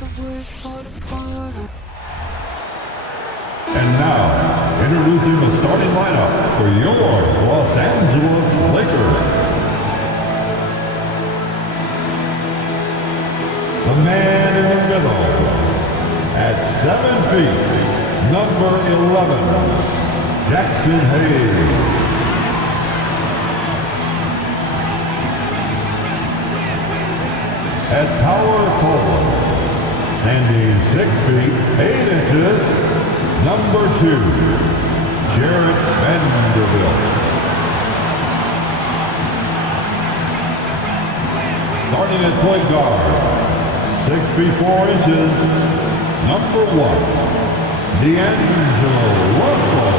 And now, introducing the starting lineup for your Los Angeles Lakers. The man in the middle, at 7 feet, number 11, Jackson Hayes. At power forward, standing 6 feet, 8 inches, number 2, Jared Vanderbilt. Starting at point guard, 6 feet 4 inches, number 1, D'Angelo Russell.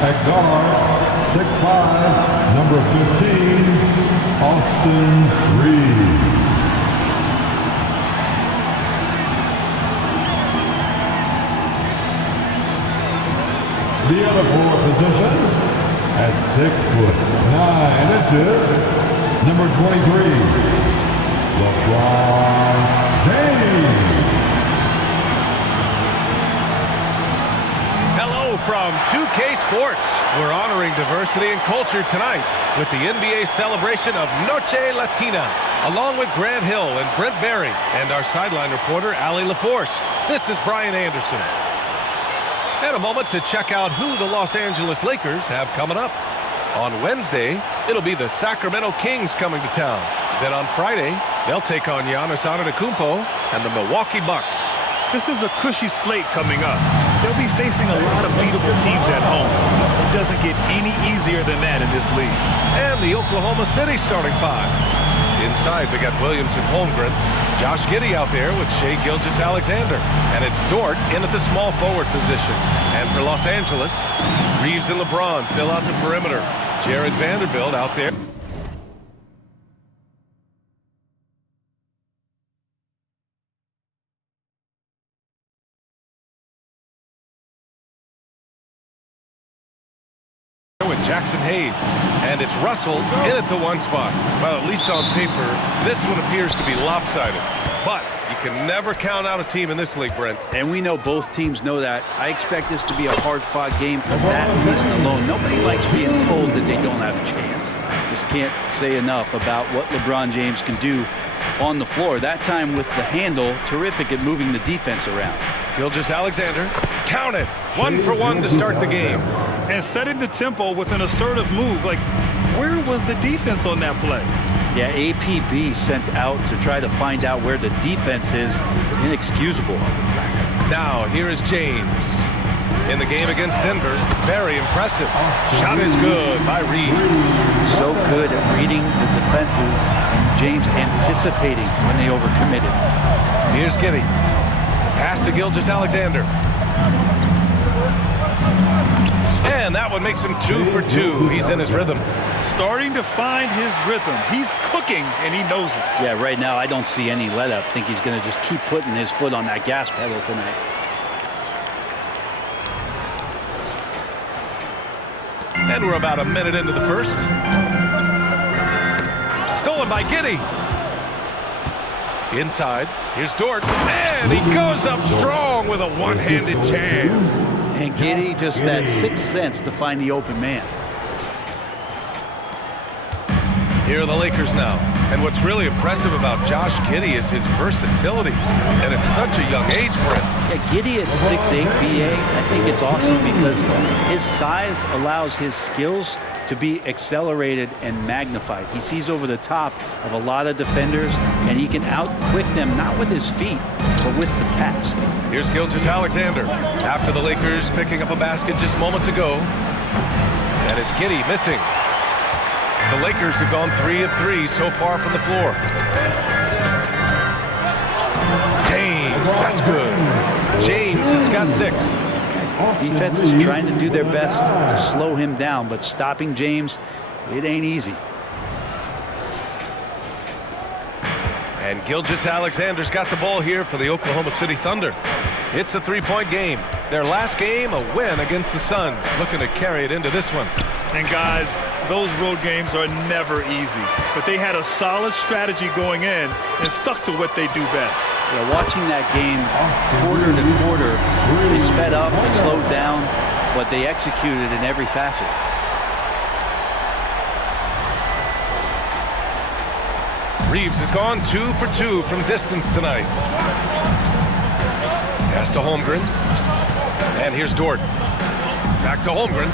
At guard, 6'5", number 15, Austin Reeves. The other forward position, at 6'9" number 23, LeBron James. Hello from 2K Sports. We're honoring diversity and culture tonight with the NBA celebration of Noche Latina, along with Grant Hill and Brent Berry and our sideline reporter, Allie LaForce. This is Brian Anderson. And a moment to check out who the Los Angeles Lakers have coming up. On Wednesday, it'll be the Sacramento Kings coming to town. Then on Friday, they'll take on Giannis Antetokounmpo and the Milwaukee Bucks. This is a cushy slate coming up. They'll be facing a lot of beatable teams at home. It doesn't get any easier than that in this league. And the Oklahoma City starting 5. Inside, we got Williams and Holmgren. Josh Giddey out there with Shai Gilgeous-Alexander. And it's Dort in at the small forward position. And for Los Angeles, Reeves and LeBron fill out the perimeter. Jared Vanderbilt out there. With Jackson Hayes, and it's Russell in at the 1 spot. Well, at least on paper, this one appears to be lopsided. But you can never count out a team in this league, Brent. And we know both teams know that. I expect this to be a hard-fought game for that reason alone. Nobody likes being told that they don't have a chance. Just can't say enough about what LeBron James can do on the floor. That time with the handle, terrific at moving the defense around. Gilgeous-Alexander, count it. 1 for 1 to start the game. And setting the tempo with an assertive move. Like, where was the defense on that play? Yeah, APB sent out to try to find out where the defense is. Inexcusable. Now, here is James. In the game against Denver, very impressive. Shot is good by Reeves. So good at reading the defenses. James anticipating when they overcommitted. Here's Giddey. Pass to Gilgeous-Alexander. And that one makes him 2 for 2. He's in his rhythm. Starting to find his rhythm. He's cooking, and he knows it. Yeah, right now I don't see any let-up. I think he's going to just keep putting his foot on that gas pedal tonight. And we're about a minute into the first. Stolen by Giddey. Inside, here's Dort. And he goes up strong with a one-handed jam. And Giddey just that sixth sense to find the open man. Here are the Lakers now. And what's really impressive about Josh Giddey is his versatility. And at such a young age, Brent. Yeah, Giddey at 6'8", BA, I think it's awesome because his size allows his skills to be accelerated and magnified. He sees over the top of a lot of defenders, and he can out-quick them, not with his feet, but with the pass. Here's Gilgeous-Alexander after the Lakers picking up a basket just moments ago. And it's Giddey missing. The Lakers have gone 3 of 3 so far from the floor. James, that's good. James has got 6. Defense is trying to do their best to slow him down, but stopping James, it ain't easy. And Gilgeous-Alexander's got the ball here for the Oklahoma City Thunder. It's a 3-point game. Their last game, a win against the Suns. Looking to carry it into this one. And guys, Those road games are never easy, but they had a solid strategy going in and stuck to what they do best. Yeah, watching that game quarter to quarter, they sped up, they slowed down, but they executed in every facet. Reeves has gone 2 for 2 from distance tonight. Pass to Holmgren. And here's Dort. Back to Holmgren.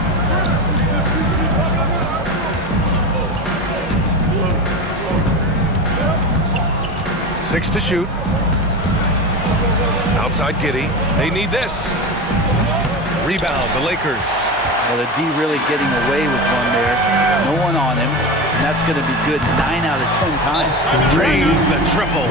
Six to shoot. Outside Giddey. They need this. Rebound, the Lakers. Well, the D really getting away with one there. No one on him. And that's going to be good 9 out of 10 times. Drains the triple.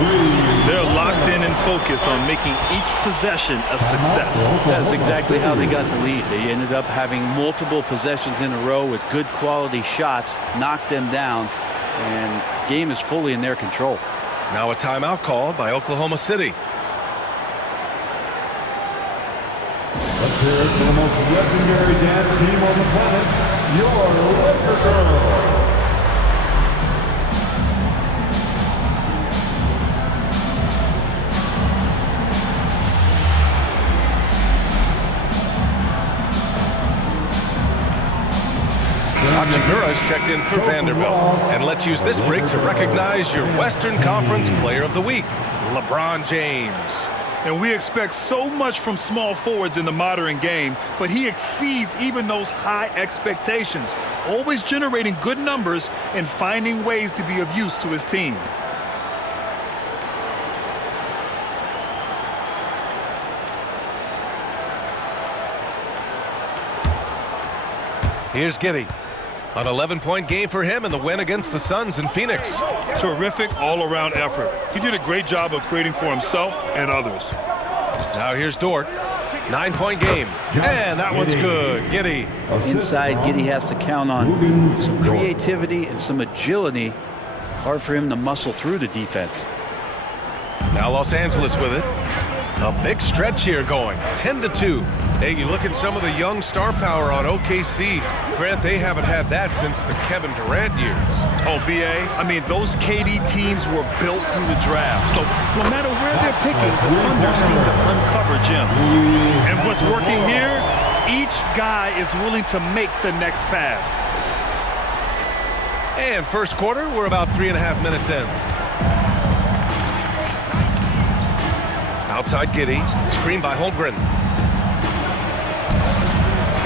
They're locked in and focused on making each possession a success. That's exactly how they got the lead. They ended up having multiple possessions in a row with good quality shots, knocked them down, and the game is fully in their control. Now a timeout called by Oklahoma City. Let's hear it for the most legendary dance team on the planet, your Laker Girls. Hachimura's checked in for Vanderbilt. And let's use this break to recognize your Western Conference Player of the Week, LeBron James. And we expect so much from small forwards in the modern game, but he exceeds even those high expectations, always generating good numbers and finding ways to be of use to his team. Here's Giddey. An 11-point game for him in the win against the Suns in Phoenix. Terrific all-around effort. He did a great job of creating for himself and others. Now here's Dort. 9-point game. And that one's good. Giddey. Inside, Giddey has to count on some creativity and some agility. Hard for him to muscle through the defense. Now Los Angeles with it. A big stretch here going. 10-2. Hey, you look at some of the young star power on OKC. Grant, they haven't had that since the Kevin Durant years. Oh, B.A., I mean, those KD teams were built through the draft. So no matter where they're picking, the Thunder seem to uncover gems. And what's working here, each guy is willing to make the next pass. And first quarter, we're about 3.5 minutes in. Outside Giddey, screened by Holmgren.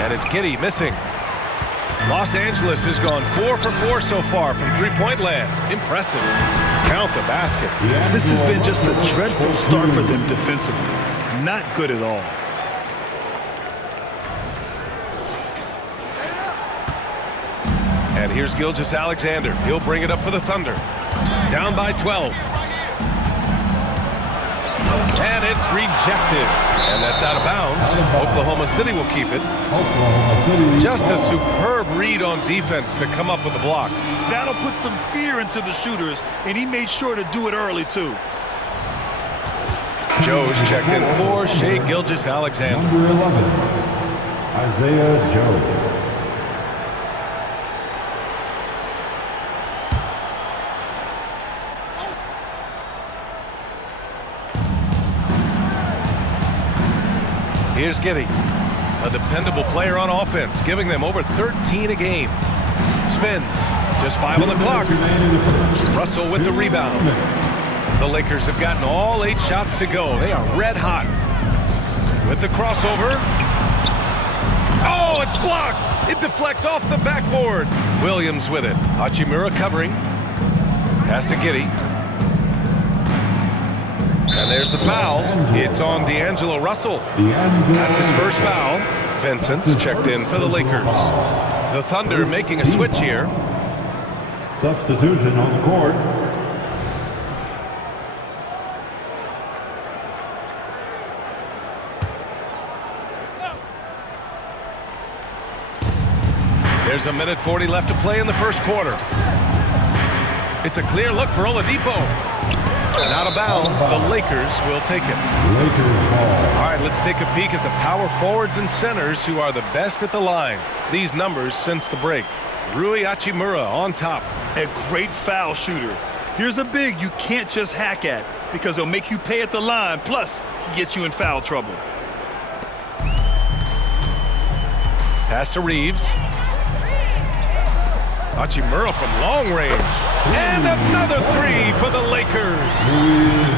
And it's Giddey missing. Los Angeles has gone 4 for 4 so far from three-point land. Impressive. Count the basket. This has been just a dreadful start for them defensively. Not good at all. And here's Gilgeous-Alexander. He'll bring it up for the Thunder. Down by 12. And it's rejected. And that's out of bounds. Oklahoma City will keep it. Just a superb read on defense to come up with the block. That'll put some fear into the shooters, and he made sure to do it early, too. Joe's checked in for Shai Gilgeous-Alexander. Number 11, Isaiah Joe. Here's Giddey, a dependable player on offense, giving them over 13 a game. Spins, just 5 on the clock. Russell with the rebound. The Lakers have gotten all 8 shots to go. They are red hot. With the crossover. Oh, it's blocked. It deflects off the backboard. Williams with it. Hachimura covering. Pass to Giddey. And there's the foul. It's on D'Angelo Russell. That's his first foul. Vincent's checked in for the Lakers. The Thunder making a switch here. Substitution on the court. There's a minute 40 left to play in the first quarter. It's a clear look for Oladipo. And out of bounds, the Lakers will take it. Lakers ball. All right, let's take a peek at the power forwards and centers who are the best at the line. These numbers since the break. Rui Hachimura on top. A great foul shooter. Here's a big you can't just hack at because he'll make you pay at the line. Plus, he gets you in foul trouble. Pass to Reeves. Hachimura from long range. And another three for the Lakers.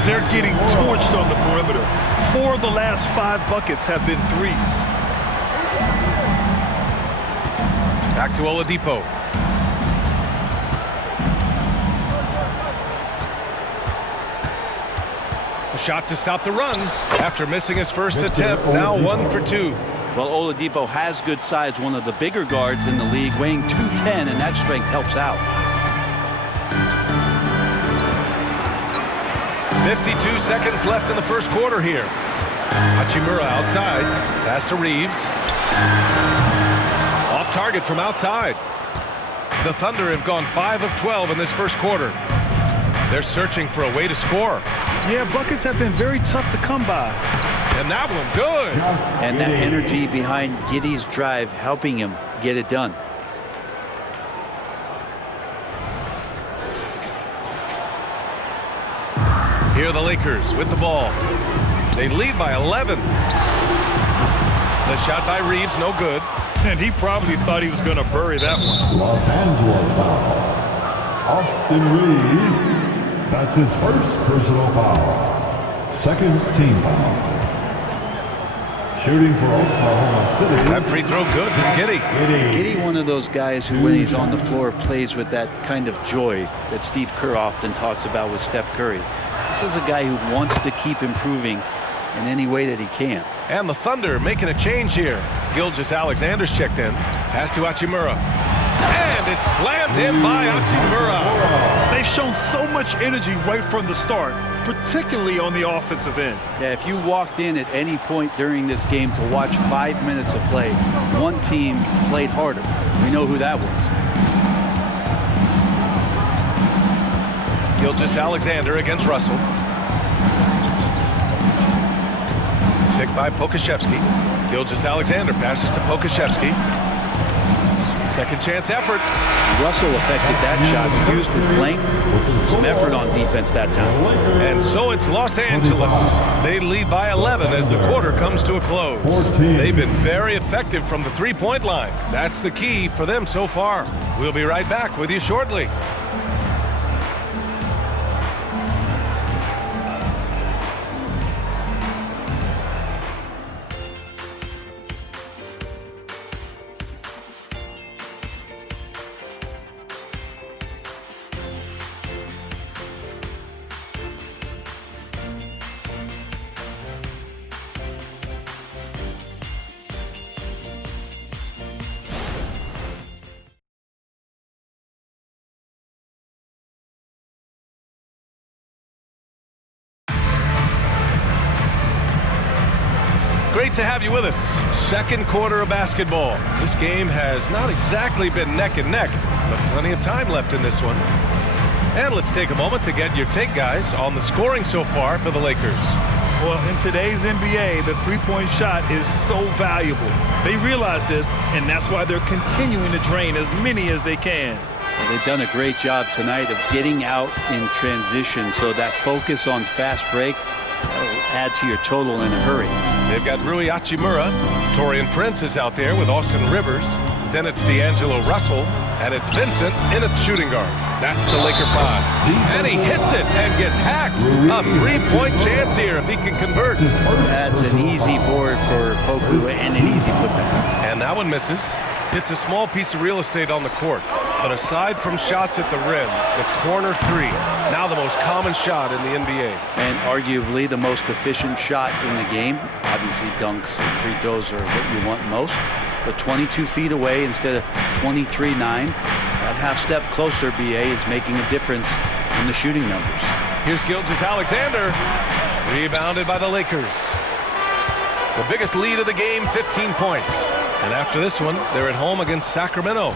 They're getting torched on the perimeter. 4 of the last 5 buckets have been threes. Back to Oladipo. A shot to stop the run. After missing his first attempt, now 1 for 2. Well, Oladipo has good size, one of the bigger guards in the league, weighing 210, and that strength helps out. 52 seconds left in the first quarter here. Hachimura outside. Pass to Reeves. Off target from outside. The Thunder have gone 5 of 12 in this first quarter. They're searching for a way to score. Yeah, buckets have been very tough to come by. And that one good. And that energy behind Giddey's drive helping him get it done. Here are the Lakers with the ball. They lead by 11. The shot by Reeves, no good. And he probably thought he was going to bury that one. Los Angeles foul. Austin Reeves. That's his first personal foul. Second team foul. Shooting for Oklahoma City. That free throw good from Giddey. Giddey, one of those guys who, when he's on the floor, plays with that kind of joy that Steve Kerr often talks about with Steph Curry. This is a guy who wants to keep improving in any way that he can. And the Thunder making a change here. Gilgeous-Alexander's checked in. Pass to Hachimura. And it's slammed in by Hachimura. They've shown so much energy right from the start, particularly on the offensive end. Yeah, if you walked in at any point during this game to watch 5 minutes of play, one team played harder. We know who that was. Gilgeous-Alexander against Russell. Picked by Pokashevsky. Gilgeous-Alexander passes to Pokashevsky. Second chance effort. Russell affected that shot. He used his length, some effort on defense that time. And so it's Los Angeles. They lead by 11 as the quarter comes to a close. They've been very effective from the three-point line. That's the key for them so far. We'll be right back with you shortly. Great to have you with us. Second quarter of basketball. This game has not exactly been neck and neck, but plenty of time left in this one. And let's take a moment to get your take, guys, on the scoring so far for the Lakers. Well, in today's NBA, the three-point shot is so valuable. They realize this, and that's why they're continuing to drain as many as they can. Well, they've done a great job tonight of getting out in transition, so that focus on fast break will add to your total in a hurry. They've got Rui Hachimura. Taurean Prince is out there with Austin Rivers. Then it's D'Angelo Russell, and it's Vincent in a shooting guard. That's the Laker 5. And he hits it and gets hacked. A three-point chance here if he can convert. That's an easy board for Poku and an easy putback. And that one misses. It's a small piece of real estate on the court. But aside from shots at the rim, the corner three, now the most common shot in the NBA. And arguably the most efficient shot in the game. Obviously dunks and free throws are what you want most. But 22 feet away instead of 23-9. That half step closer, BA, is making a difference in the shooting numbers. Here's Gilgeous-Alexander. Rebounded by the Lakers. The biggest lead of the game, 15 points. And after this one, they're at home against Sacramento.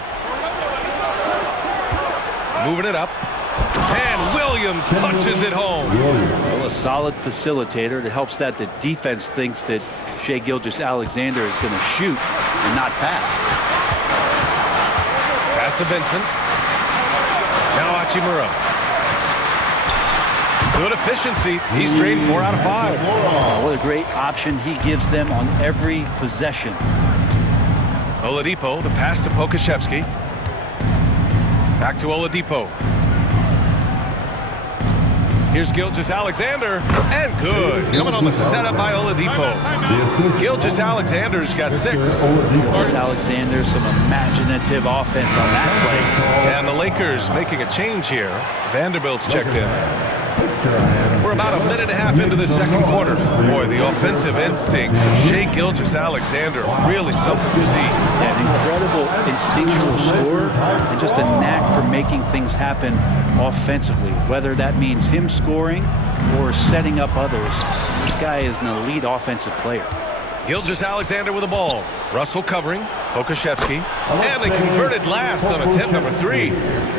Moving it up. And Williams punches it home. Well, a solid facilitator that helps that the defense thinks that Shai Gilgeous-Alexander is going to shoot and not pass. Pass Pass to Vincent. Now Hachimura. Good efficiency. He's drained 4 out of 5. What a great option he gives them on every possession. Oladipo, the pass to Pokusevski. Back to Oladipo. Here's Gilgeous-Alexander, and good. Coming on the setup by Oladipo. Gilgeous-Alexander's got 6. Gilgeous-Alexander, some imaginative offense on that play. And the Lakers making a change here. Vanderbilt's checked in. We're about a minute and a half into the second quarter. Boy, the offensive instincts of Shai Gilgeous-Alexander, really something to see. Yeah, an incredible instinctual scorer and just a knack for making things happen offensively, whether that means him scoring or setting up others. This guy is an elite offensive player. Gilgeous-Alexander with the ball. Russell covering. Pokusevski. And they converted last on attempt number 3.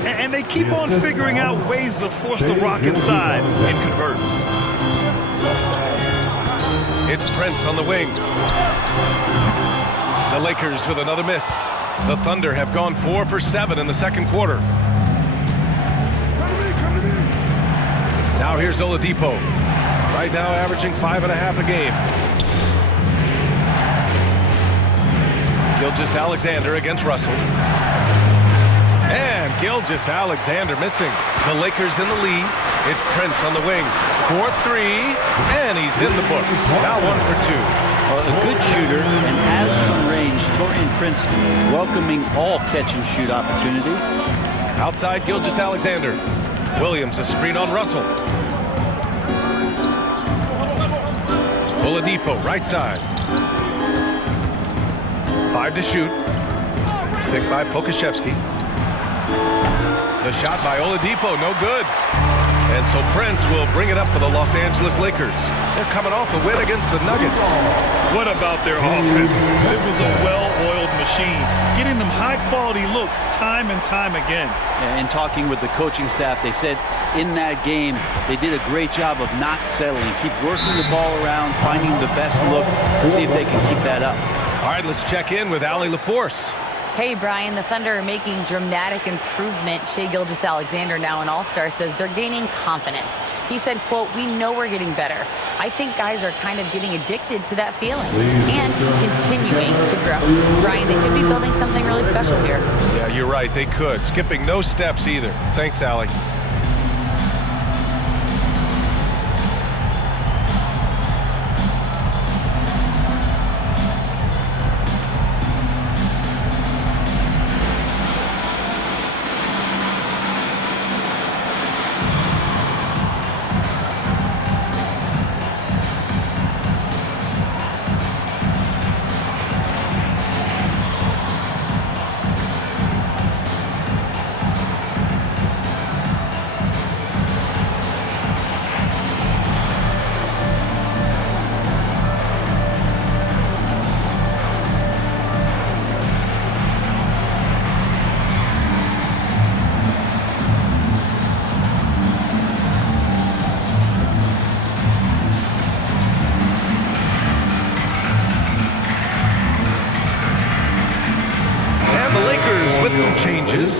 And they keep on figuring out ways to force the rock inside and convert. It's Prince on the wing. The Lakers with another miss. The Thunder have gone 4 for 7 in the second quarter. Now here's Oladipo. Right now averaging 5.5 a game. Gilgeous-Alexander against Russell. And Gilgeous-Alexander missing. The Lakers in the lead. It's Prince on the wing. 4-3, and he's in the books. Now 1 for 2. A good shooter and has some range. Taurean Prince welcoming all catch-and-shoot opportunities. Outside Gilgeous-Alexander. Williams a screen on Russell. Oladipo, right side. 5 to shoot. Picked by Pokusevski. The shot by Oladipo, no good. And so Prince will bring it up for the Los Angeles Lakers. They're coming off a win against the Nuggets. What about their offense? It was a well-oiled machine, getting them high-quality looks time and time again. And talking with the coaching staff, they said in that game, they did a great job of not settling. Keep working the ball around, finding the best look, and see if they can keep that up. All right, let's check in with Allie LaForce. Hey, Brian, the Thunder are making dramatic improvement. Shai Gilgeous-Alexander, now an all-star, says they're gaining confidence. He said, quote, "We know we're getting better. I think guys are kind of getting addicted to that feeling and continuing to grow." Brian, they could be building something really special here. Yeah, you're right. They could. Skipping no steps either. Thanks, Allie.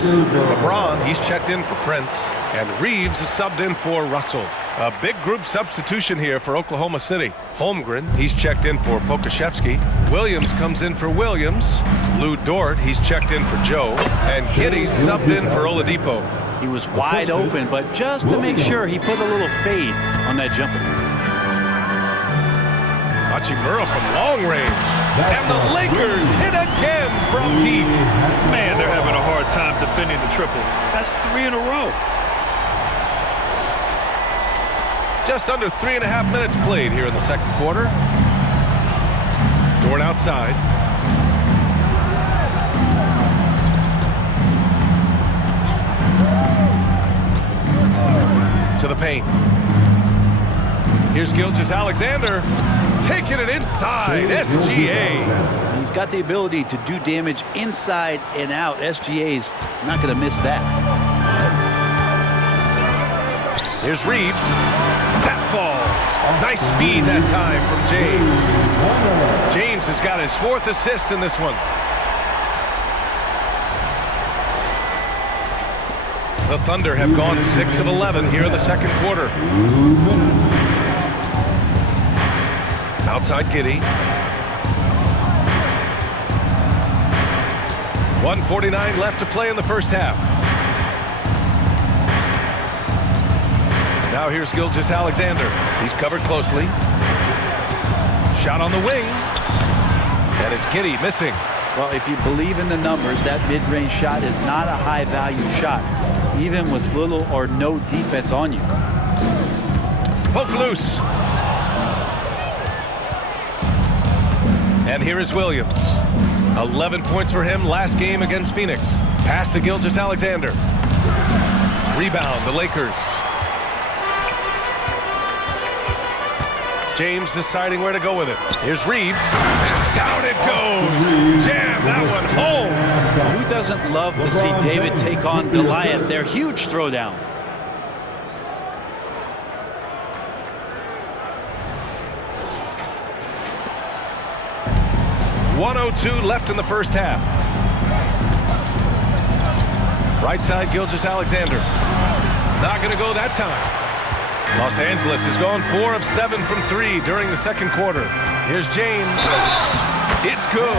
LeBron, he's checked in for Prince, and Reeves is subbed in for Russell. A big group substitution here for Oklahoma City. Holmgren, he's checked in for Pokusevski. Williams comes in for Williams. Lou Dort, he's checked in for Joe. And Giddey's subbed in for Oladipo. He was wide open, but just to make sure, he put a little fade on that jumper. Hachimura from long range. And the Lakers hit again from deep. Man, they're having a hard time defending the triple. That's 3 in a row. Just under 3.5 minutes played here in the second quarter. Dort outside. To the paint. Here's Gilgeous-Alexander. Taking it inside. SGA. He's got the ability to do damage inside and out. SGA's not going to miss that. Here's Reeves. That falls. Nice feed that time from James. James has got his 4th assist in this one. The Thunder have gone 6 of 11 here in the second quarter. Outside Giddey. 1:49 left to play in the first half. Now here's Gilgeous-Alexander. He's covered closely. Shot on the wing. And it's Giddey missing. Well, if you believe in the numbers, that mid-range shot is not a high-value shot, even with little or no defense on you. Poke loose. And here is Williams. 11 points for him last game against Phoenix. Pass to Gilgeous-Alexander. Rebound, the Lakers. James deciding where to go with it. Here's Reeves. Down it goes. Jam that one home. Who doesn't love to see David take on Goliath? Their huge throwdown. .102 left in the first half. Right side, Gilgeous-Alexander. Not going to go that time. Los Angeles has gone 4 of 7 from 3 during the second quarter. Here's James. It's good.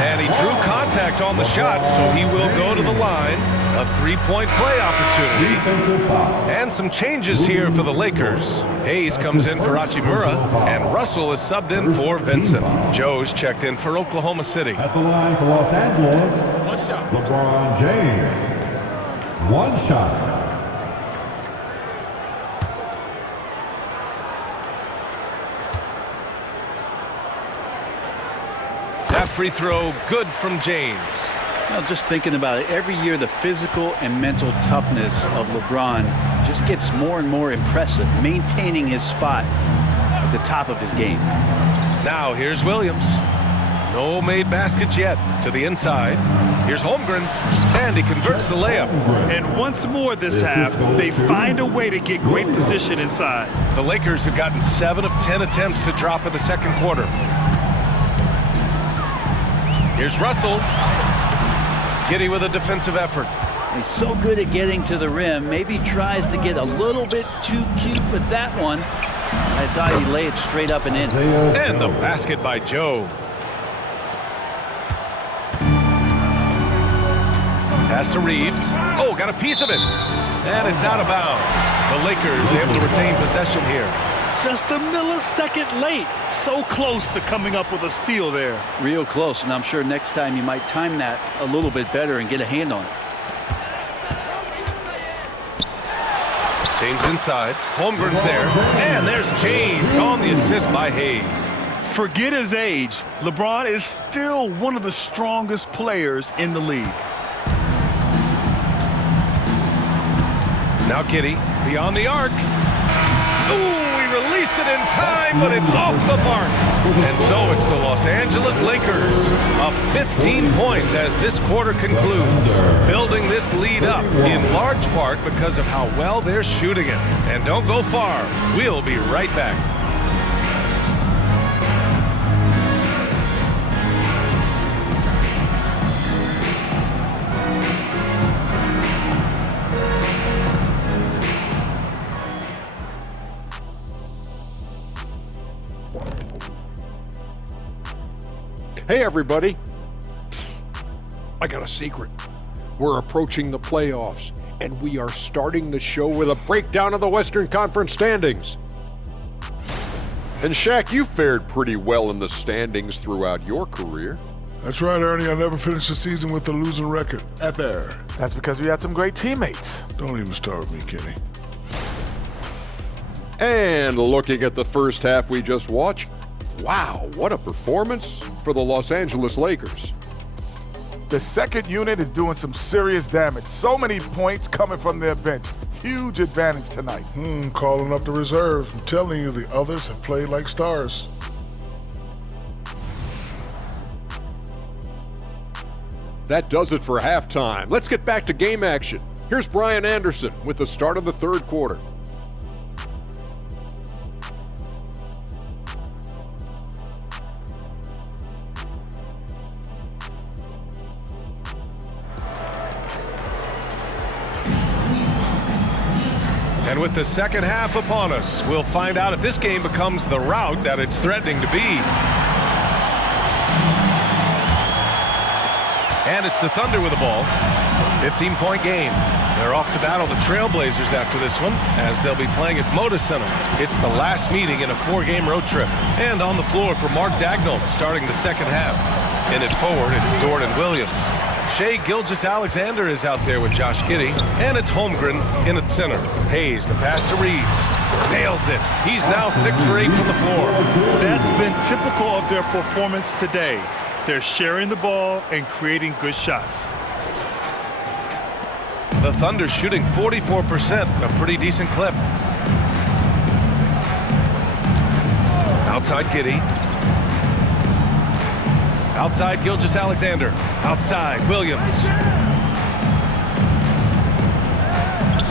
And he drew contact on the shot, so he will go to the line. A 3-point play opportunity. And some changes here for the Lakers. Hayes comes in for Hachimura, and Russell is subbed in for Vincent. Joe's checked in for Oklahoma City. At the line for Los Angeles, LeBron James. One shot. That free throw good from James. Now, just thinking about it, every year the physical and mental toughness of LeBron just gets more and more impressive, maintaining his spot at the top of his game. Now here's Williams. No made baskets yet. To the inside. Here's Holmgren, and he converts the layup. And once more this half, they find a way to get great position inside. The Lakers have gotten 7 of 10 attempts to drop in the second quarter. Here's Russell. Giddey with a defensive effort. He's so good at getting to the rim. Maybe tries to get a little bit too cute with that one. I thought he'd lay it straight up and in. And the basket by Joe. Pass to Reeves. Oh, got a piece of it. And it's out of bounds. The Lakers able to retain possession here. Just a millisecond late. So close to coming up with a steal there. Real close, and I'm sure next time you might time that a little bit better and get a hand on it. James inside. Holmgren's there. And there's James on the assist by Hayes. Forget his age. LeBron is still one of the strongest players in the league. Now Giddey beyond the arc. Ooh, he released it in time, but it's off the mark. And so it's the Los Angeles Lakers up 15 points as this quarter concludes, building this lead up in large part because of how well they're shooting it. And don't go far. We'll be right back. Hey everybody, psst, I got a secret. We're approaching the playoffs, and we are starting the show with a breakdown of the Western Conference standings. And Shaq, you fared pretty well in the standings throughout your career. That's right, Ernie. I never finished the season with a losing record, ever. That's because we had some great teammates. Don't even start with me, Kenny. And looking at the first half we just watched, wow, what a performance for the Los Angeles Lakers. The second unit is doing some serious damage. So many points coming from their bench. Huge advantage tonight. Calling up the reserves. I'm telling you, the others have played like stars. That does it for halftime. Let's get back to game action. Here's Brian Anderson with the start of the third quarter. with the second half upon us. We'll find out if this game becomes the rout that it's threatening to be. And it's the Thunder with the ball. 15-point game. They're off to battle the Trailblazers after this one, as they'll be playing at Moda Center. It's the last meeting in a 4-game road trip. And on the floor for Mark Daigneault starting the second half. In it forward, it's Jordan Williams. Shai Gilgeous-Alexander is out there with Josh Giddey. And it's Holmgren in at center. Hayes, the pass to Reeves. Nails it. He's now 6 for 8 from the floor. That's been typical of their performance today. They're sharing the ball and creating good shots. The Thunder shooting 44%, a pretty decent clip. Outside Giddey. Outside Gilgeous-Alexander. Outside Williams.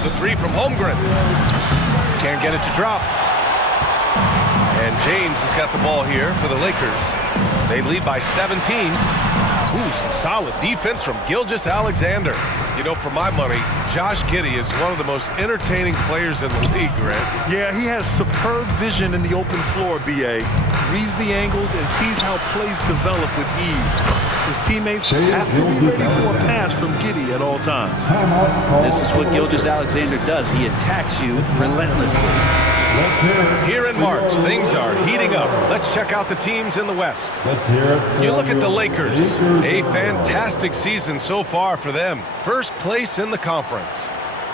The three from Holmgren. Can't get it to drop. And James has got the ball here for the Lakers. They lead by 17. Ooh, some solid defense from Gilgeous-Alexander. You know, for my money, Josh Giddey is one of the most entertaining players in the league, Grant. Yeah, he has superb vision in the open floor, B.A. Reads the angles and sees how plays develop with ease. His teammates have to be ready for a pass from Giddey at all times. This is what Gilgeous-Alexander does. He attacks you relentlessly. Here in March, things are heating up. Let's check out the teams in the West. You look at the Lakers. A fantastic season so far for them. First place in the conference.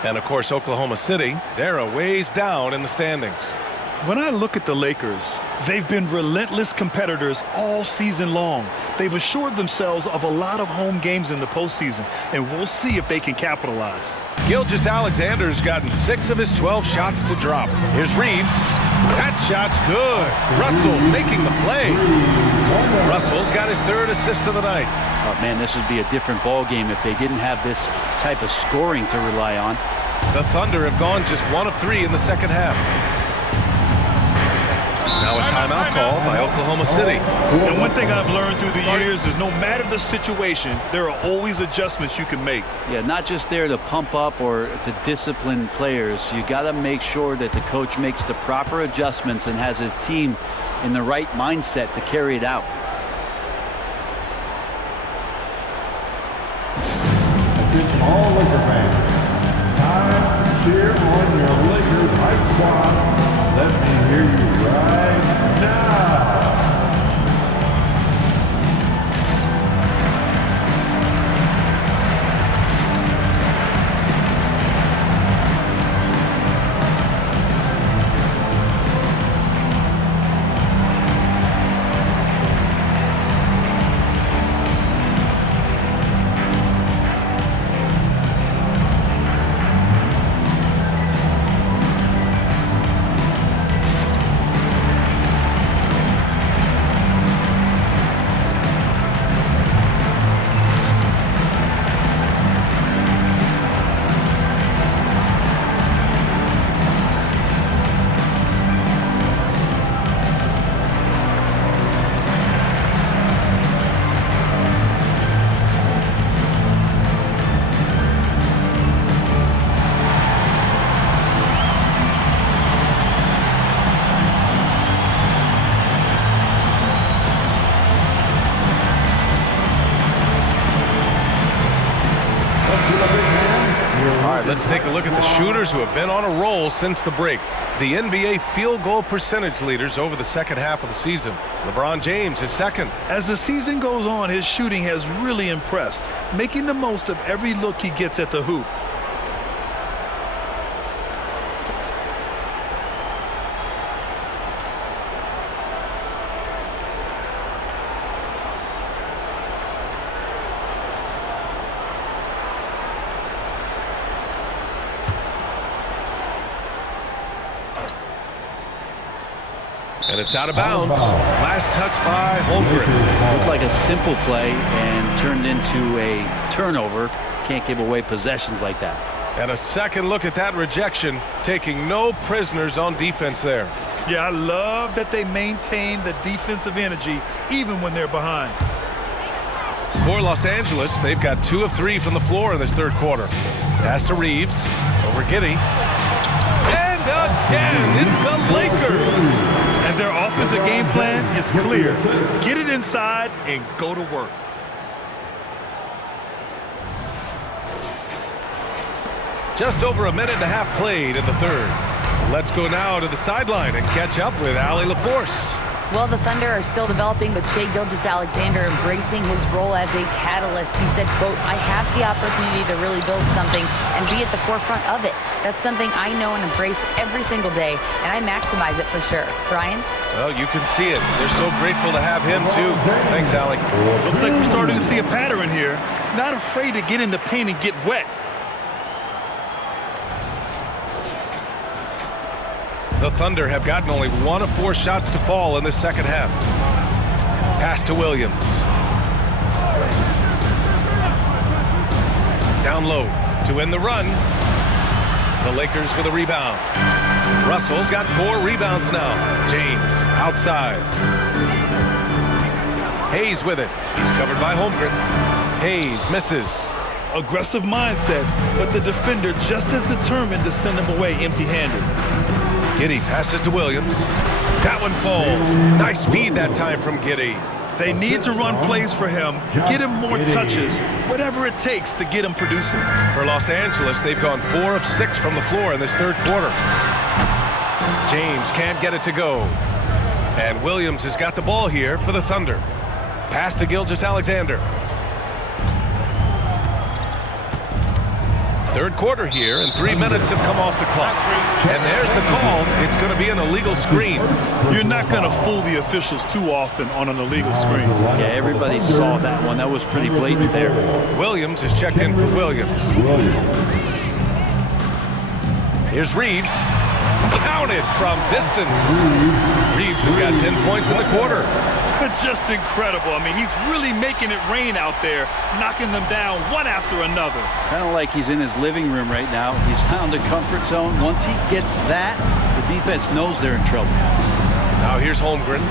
And, of course, Oklahoma City, they're a ways down in the standings. When I look at the Lakers, they've been relentless competitors all season long. They've assured themselves of a lot of home games in the postseason, and we'll see if they can capitalize. Gilgeous-Alexander's gotten 6 of his 12 shots to drop. Here's Reeves. That shot's good. Russell making the play. Russell's got his 3rd assist of the night. Oh, man, this would be a different ball game if they didn't have this type of scoring to rely on. The Thunder have gone just 1 of 3 in the second half. Now a timeout call by Oklahoma City. And one thing I've learned through the years is no matter the situation, there are always adjustments you can make. Yeah, not just there to pump up or to discipline players. You got to make sure that the coach makes the proper adjustments and has his team in the right mindset to carry it out. Attention all Laker fans. Time to cheer on your Lakers hype squad. Let me hear you right now. Let's take a look at the shooters who have been on a roll since the break. The NBA field goal percentage leaders over the second half of the season. LeBron James is second. As the season goes on, his shooting has really impressed, making the most of every look he gets at the hoop. And it's out of bounds. Last touch by Holmgren. Looked like a simple play and turned into a turnover. Can't give away possessions like that. And a second look at that rejection, taking no prisoners on defense there. Yeah, I love that they maintain the defensive energy even when they're behind. For Los Angeles, they've got 2 of 3 from the floor in this third quarter. Pass to Reeves. Over Giddey. And again. It's the Lakers. And their offensive game plan is clear. Get it inside and go to work. Just over a minute and a half played in the third. Let's go now to the sideline and catch up with Allie LaForce. Well, the Thunder are still developing, but Shai Gilgeous-Alexander embracing his role as a catalyst. He said, quote, I have the opportunity to really build something and be at the forefront of it. That's something I know and embrace every single day, and I maximize it for sure. Brian? Well, you can see it. They're so grateful to have him, too. Thanks, Allie. Looks like we're starting to see a pattern here. Not afraid to get in the paint and get wet. The Thunder have gotten only 1 of 4 shots to fall in the second half. Pass to Williams. Down low to end the run. The Lakers with a rebound. Russell's got 4 rebounds now. James outside. Hayes with it. He's covered by Holmgren. Hayes misses. Aggressive mindset, but the defender just as determined to send him away empty-handed. Giddey passes to Williams. That one falls. Nice feed that time from Giddey. They need to run plays for him, get him more touches, whatever it takes to get him producing. For Los Angeles, they've gone 4 of 6 from the floor in this third quarter. James can't get it to go. And Williams has got the ball here for the Thunder. Pass to Gilgeous-Alexander. Third quarter here, and 3 minutes have come off the clock. And there's the call. It's going to be an illegal screen. You're not going to fool the officials too often on an illegal screen. Yeah, everybody saw that one. That was pretty blatant there. Williams is checked in for Williams. Here's Reeves. Counted from distance. Reeves has got 10 points in the quarter. Just incredible. I mean, he's really making it rain out there, knocking them down one after another. Kind of like he's in his living room right now. He's found a comfort zone. Once he gets that, the defense knows they're in trouble. Now here's Holmgren.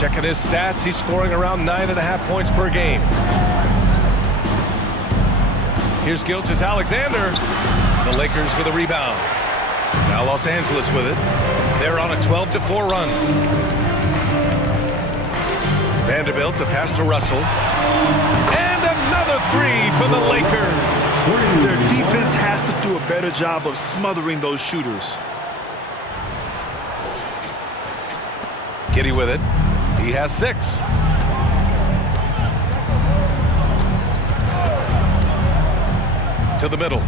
Checking his stats, he's scoring around 9.5 points per game. Here's Gilgeous-Alexander. The Lakers with a rebound. Now Los Angeles with it. They're on a 12-4 run. Vanderbilt, the pass to Russell. And another 3 for the Lakers. Their defense has to do a better job of smothering those shooters. Giddey with it. He has 6. To the middle.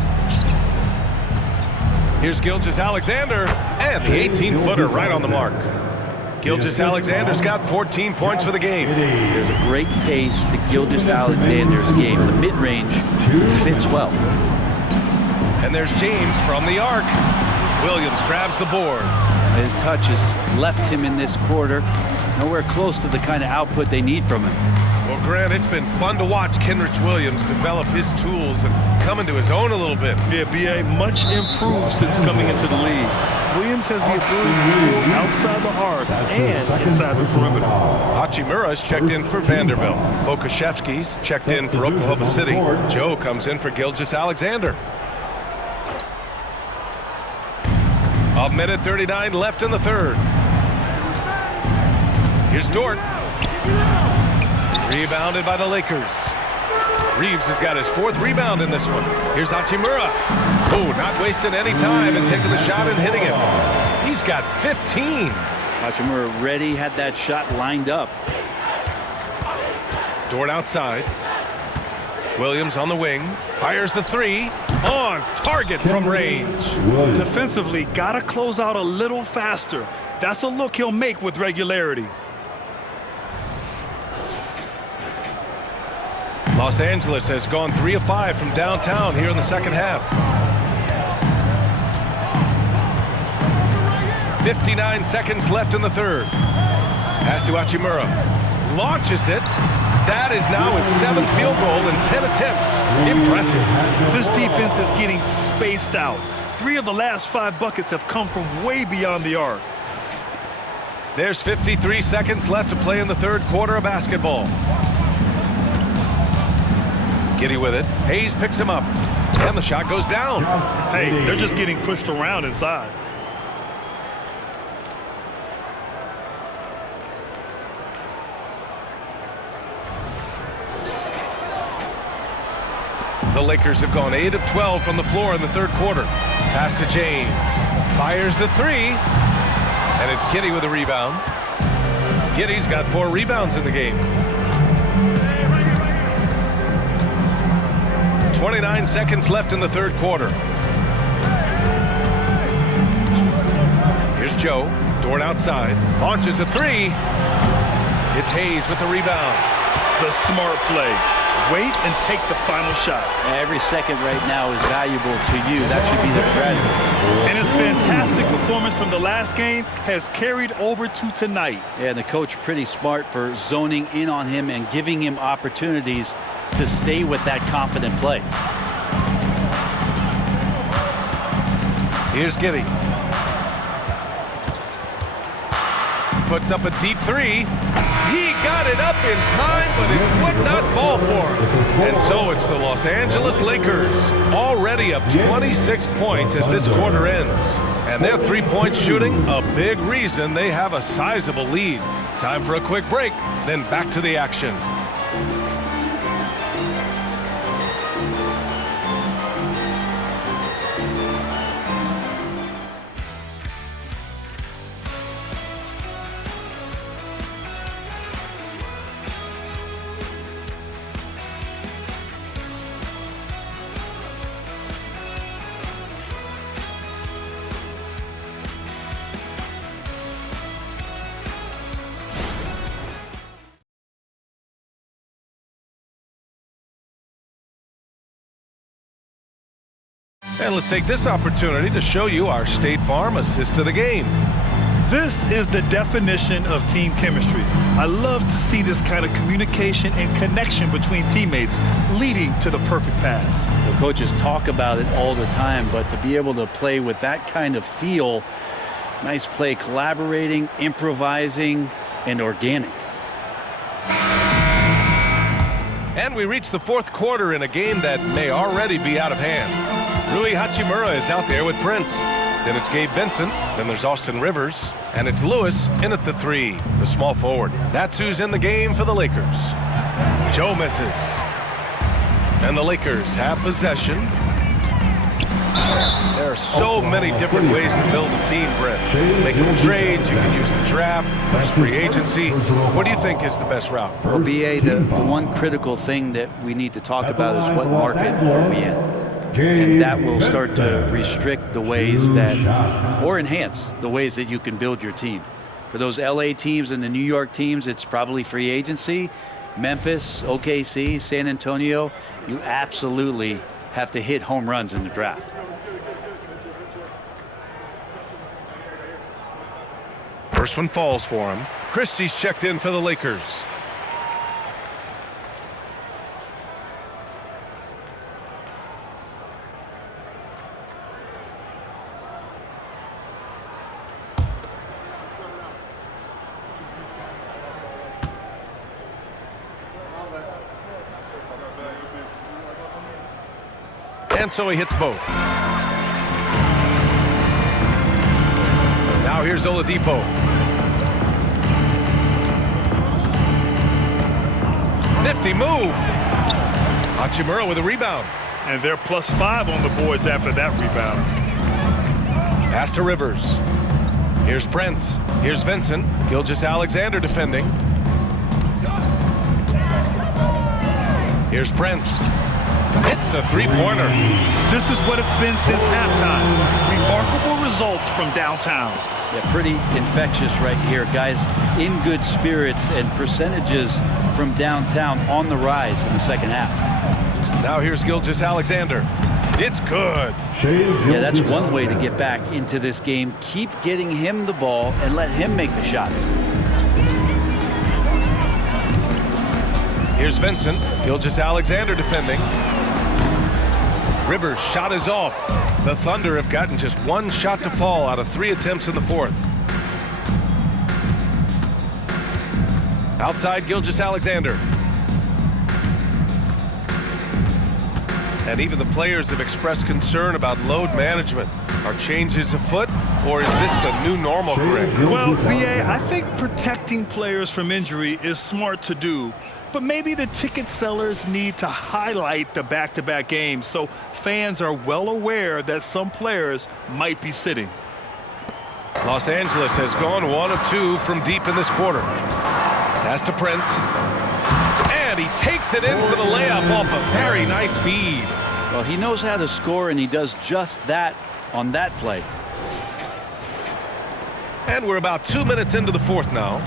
Here's Gilgeous-Alexander. And the 18-footer right on the mark. Gilgeous-Alexander's got 14 points for the game. There's a great pace to Gilgeous-Alexander's game. The mid-range fits well. And there's James from the arc. Williams grabs the board. His touches left him in this quarter. Nowhere close to the kind of output they need from him. Well, Grant, it's been fun to watch Kenrich Williams develop his tools and come into his own a little bit. Yeah, B.A. much improved since coming into the league. Williams has the ability to score outside the arc and inside the perimeter. Hachimura's checked in for Vanderbilt. Okashevsky's checked in for Oklahoma City. Joe comes in for Gilgeous-Alexander. A minute 39 left in the third. Here's Dort. Rebounded by the Lakers. Reeves has got his 4th rebound in this one. Here's Hachimura. Oh, not wasting any time and taking the shot and hitting him. He's got 15. Hachimura ready, had that shot lined up. Dort outside. Williams on the wing. Fires the 3. On target from range. Defensively, got to close out a little faster. That's a look he'll make with regularity. Los Angeles has gone 3 of 5 from downtown here in the second half. 59 seconds left in the third. Pass to Hachimura. Launches it. That is now his 7th field goal in 10 attempts. Impressive. This defense is getting spaced out. 3 of the last 5 buckets have come from way beyond the arc. There's 53 seconds left to play in the third quarter of basketball. Giddey with it. Hayes picks him up. And the shot goes down. Hey, they're just getting pushed around inside. the Lakers have gone 8 of 12 from the floor in the third quarter. Pass to James. Fires the three. And it's Giddey with a rebound. Giddey's got 4 rebounds in the game. 29 seconds left in the third quarter. Here's Joe. Dort outside. Launches a three. It's Hayes with the rebound. The smart play. Wait and take the final shot. Every second right now is valuable to you. That should be the strategy. And his fantastic performance from the last game has carried over to tonight. Yeah, and the coach pretty smart for zoning in on him and giving him opportunities to stay with that confident play. Here's Giddey. Puts up a deep three. He got it up in time, but it would not fall for him. And so it's the Los Angeles Lakers, already up 26 points as this quarter ends. And their three-point shooting, a big reason they have a sizable lead. Time for a quick break, then back to the action. And let's take this opportunity to show you our State Farm assist to the game. This is the definition of team chemistry. I love to see this kind of communication and connection between teammates leading to the perfect pass. The coaches talk about it all the time, but to be able to play with that kind of feel, nice play, collaborating, improvising, and organic. And we reach the fourth quarter in a game that may already be out of hand. Rui Hachimura is out there with Prince. Then it's Gabe Vincent. Then there's Austin Rivers. And it's Lewis in at the three, the small forward. That's who's in the game for the Lakers. Joe misses. And the Lakers have possession. There are so many different ways to build a team, Brent. Making trades, you can use the draft, there's free agency. What do you think is the best route? Well, BA, the one critical thing that we need to talk about is what market are we in? And that will start to restrict the ways that, or enhance the ways that you can build your team. For those LA teams and the New York teams, it's probably free agency. Memphis, OKC, San Antonio, you absolutely have to hit home runs in the draft. First one falls for him. Christie's checked in for the Lakers. And so he hits both. Now here's Oladipo. Nifty move. Hachimura with a rebound. And they're +5 on the boards after that rebound. Pass to Rivers. Here's Prince. Here's Vincent. Gilgeous-Alexander defending. Here's Prince. Hits a three-pointer. This is what it's been since halftime. Remarkable results from downtown. Yeah, pretty infectious right here. Guys in good spirits and percentages from downtown on the rise in the second half. Now here's Gilgeous-Alexander. It's good. Yeah, that's one way to get back into this game. Keep getting him the ball and let him make the shots. Here's Vincent. Gilgeous-Alexander defending. Rivers' shot is off. The Thunder have gotten just one shot to fall out of 3 attempts in the fourth. Outside Gilgeous-Alexander. And even the players have expressed concern about load management. Are changes afoot? or is this the new normal, Greg? Well, BA, I think protecting players from injury is smart to do, but maybe the ticket sellers need to highlight the back-to-back games so fans are well aware that some players might be sitting. Los Angeles has gone 1 of 2 from deep in this quarter. Pass to Prince. And he takes it in for the layup off a very nice feed. Well, he knows how to score, and he does just that on that play. And we're about 2 minutes into the fourth now.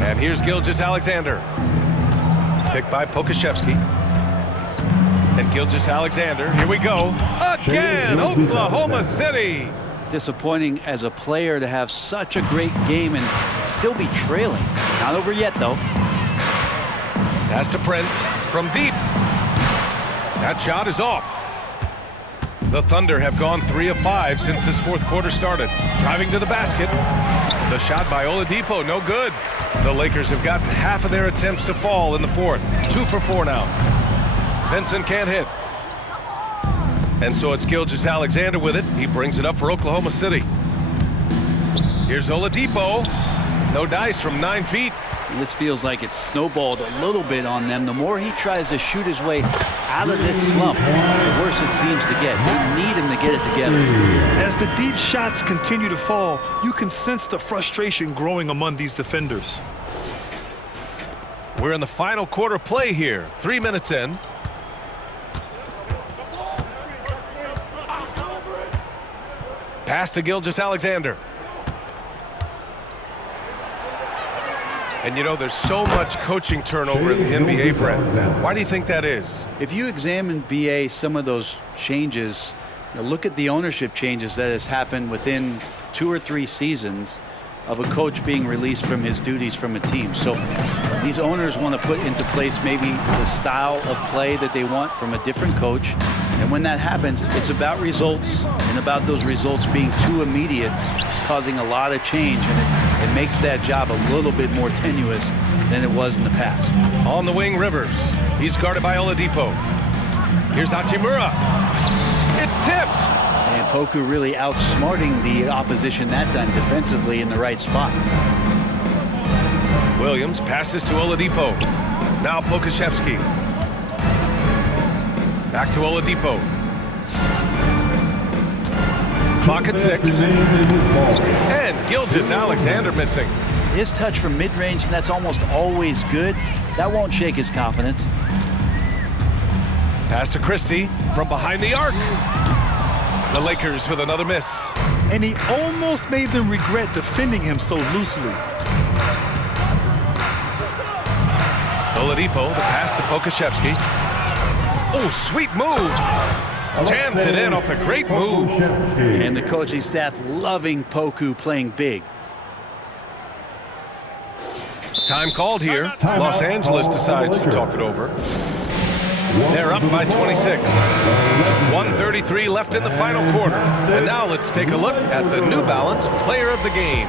And here's Gilgeous-Alexander. Picked by Pokashevsky. And Gilgeous-Alexander, here we go. Again, Oklahoma City. Disappointing as a player to have such a great game and still be trailing. Not over yet, though. Pass to Prince from deep. That shot is off. The Thunder have gone 3 of 5 since this fourth quarter started. Driving to the basket. The shot by Oladipo, no good. The Lakers have gotten half of their attempts to fall in the fourth. 2 for 4 now. Vincent can't hit. And so it's Gilgeous-Alexander with it. He brings it up for Oklahoma City. Here's Oladipo. No dice from 9 feet. This feels like it's snowballed a little bit on them. The more he tries to shoot his way out of this slump, the worse it seems to get. They need him to get it together. As the deep shots continue to fall, you can sense the frustration growing among these defenders. We're in the final quarter play here. 3 minutes in. Pass to Gilgeous-Alexander. And you know, there's so much coaching turnover in the NBA, Brent. Why do you think that is? If you examine, BA, some of those changes, look at the ownership changes that has happened within 2 or 3 seasons of a coach being released from his duties from a team. So these owners want to put into place maybe the style of play that they want from a different coach. And when that happens, it's about results, and about those results being too immediate. It's causing a lot of change, and it makes that job a little bit more tenuous than it was in the past. On the wing, Rivers. He's guarded by Oladipo. Here's Hachimura. It's tipped. And Poku really outsmarting the opposition that time defensively in the right spot. Williams passes to Oladipo. Now Pokashevsky. Back to Oladipo. Clock at 6. And Gilgeous-Alexander missing. His touch from mid-range, that's almost always good. That won't shake his confidence. Pass to Christie from behind the arc. The Lakers with another miss. And he almost made them regret defending him so loosely. Oladipo, the pass to Pokashevsky. Oh, sweet move. Jams it in off the great move. And the coaching staff loving Poku playing big. Time called here. Los Angeles decides to talk it over. They're up by 26. 1:33 left in the final quarter. And now let's take a look at the New Balance Player of the Game.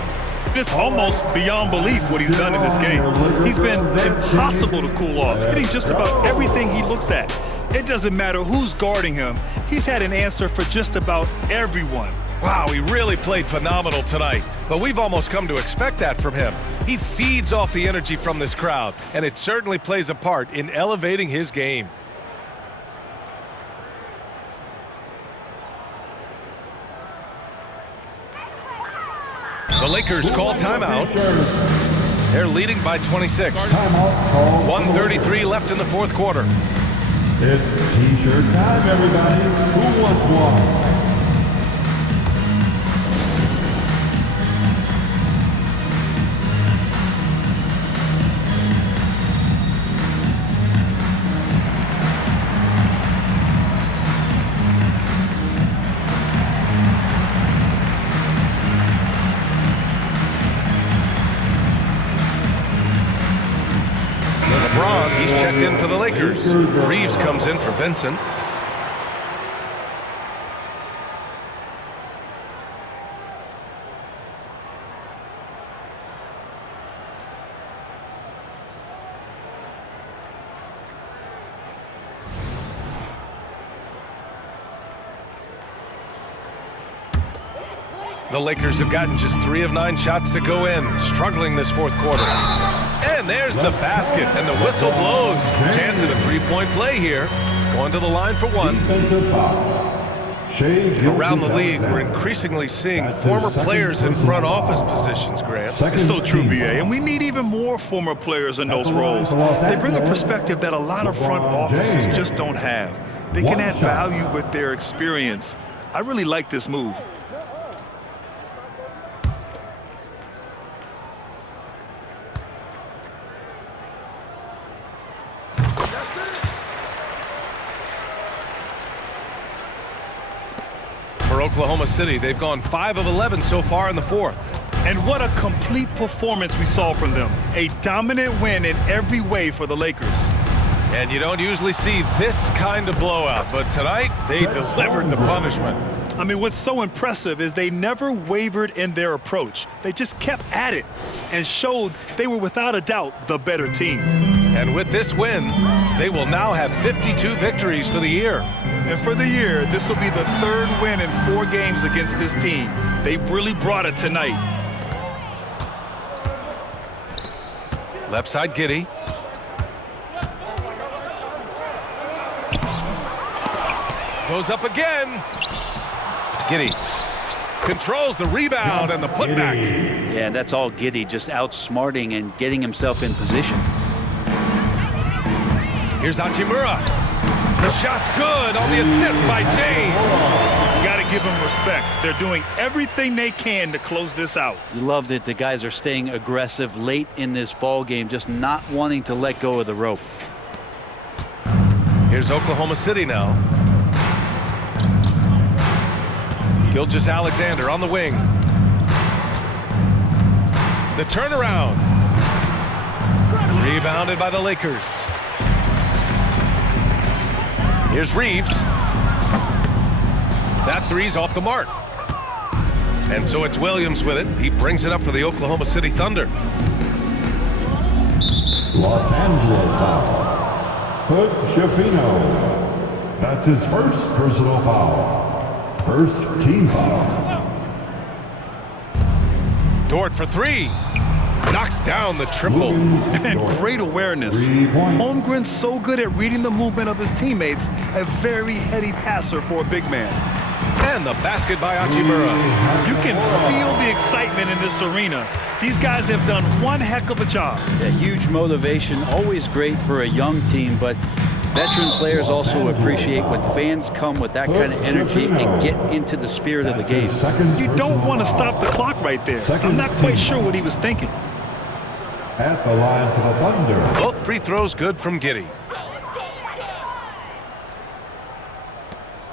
It's almost beyond belief what he's done in this game. He's been impossible to cool off, hitting just about everything he looks at. It doesn't matter who's guarding him. He's had an answer for just about everyone. Wow, he really played phenomenal tonight, but we've almost come to expect that from him. He feeds off the energy from this crowd, and it certainly plays a part in elevating his game. The Lakers call timeout. They're leading by 26. 1:33 left in the fourth quarter. It's T-shirt time, everybody. Who wants one? He's checked in for the Lakers. Reeves comes in for Vincent. The Lakers have gotten just 3 of 9 shots to go in, struggling this fourth quarter. And there's the basket, and the whistle blows. Chance at a 3-point play here. Going to the line for one. Around the league, we're increasingly seeing former players in front office positions, Grant. It's so true, B.A., and we need even more former players in those roles. They bring a perspective that a lot of front offices just don't have. They can add value with their experience. I really like this move. For Oklahoma City, they've gone 5 of 11 so far in the fourth. And what a complete performance we saw from them. A dominant win in every way for the Lakers. And you don't usually see this kind of blowout, but tonight they delivered the punishment. I mean, what's so impressive is they never wavered in their approach. They just kept at it and showed they were without a doubt the better team. And with this win, they will now have 52 victories for the year. And for the year, this will be the 3rd win in 4 games against this team. They really brought it tonight. Left side, Giddey. Goes up again. Giddey controls the rebound and the putback. Yeah, and that's all Giddey, just outsmarting and getting himself in position. Here's Hachimura. The shot's good on the assist by James. You got to give them respect. They're doing everything they can to close this out. You love that the guys are staying aggressive late in this ball game, just not wanting to let go of the rope. Here's Oklahoma City now. Gilgeous-Alexander on the wing. The turnaround. Rebounded by the Lakers. Here's Reeves. That three's off the mark. And so it's Williams with it. He brings it up for the Oklahoma City Thunder. Los Angeles foul. Hood Schifino. That's his first personal foul. First team foul. Dort for 3. Knocks down the triple. And great awareness. Holmgren's so good at reading the movement of his teammates. A very heady passer for a big man. And the basket by Hachimura. You can feel the excitement in this arena. These guys have done one heck of a job. A huge motivation, always great for a young team, but veteran players also appreciate when fans come with that kind of energy and get into the spirit of the game. You don't want to stop the clock right there. I'm not quite sure what he was thinking. At the line for the Thunder. Both free throws good from Giddey.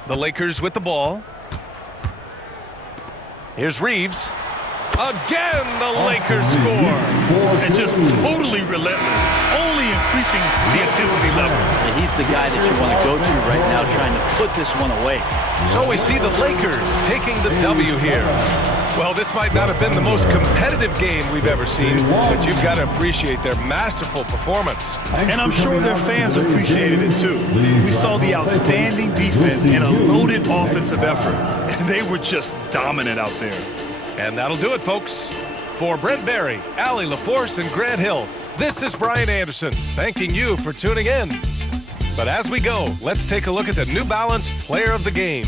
The Lakers with the ball. Here's Reeves. Again, the Lakers score. And just totally relentless, only increasing the intensity level. And he's the guy that you want to go to right now, trying to put this one away. So we see the Lakers taking the W here. Well, this might not have been the most competitive game we've ever seen, but you've got to appreciate their masterful performance. And I'm sure their fans appreciated it too. We saw the outstanding defense and a loaded offensive effort. And they were just dominant out there. And that'll do it, folks. For Brent Barry, Allie LaForce, and Grant Hill, this is Brian Anderson, thanking you for tuning in. But as we go, let's take a look at the New Balance Player of the Game.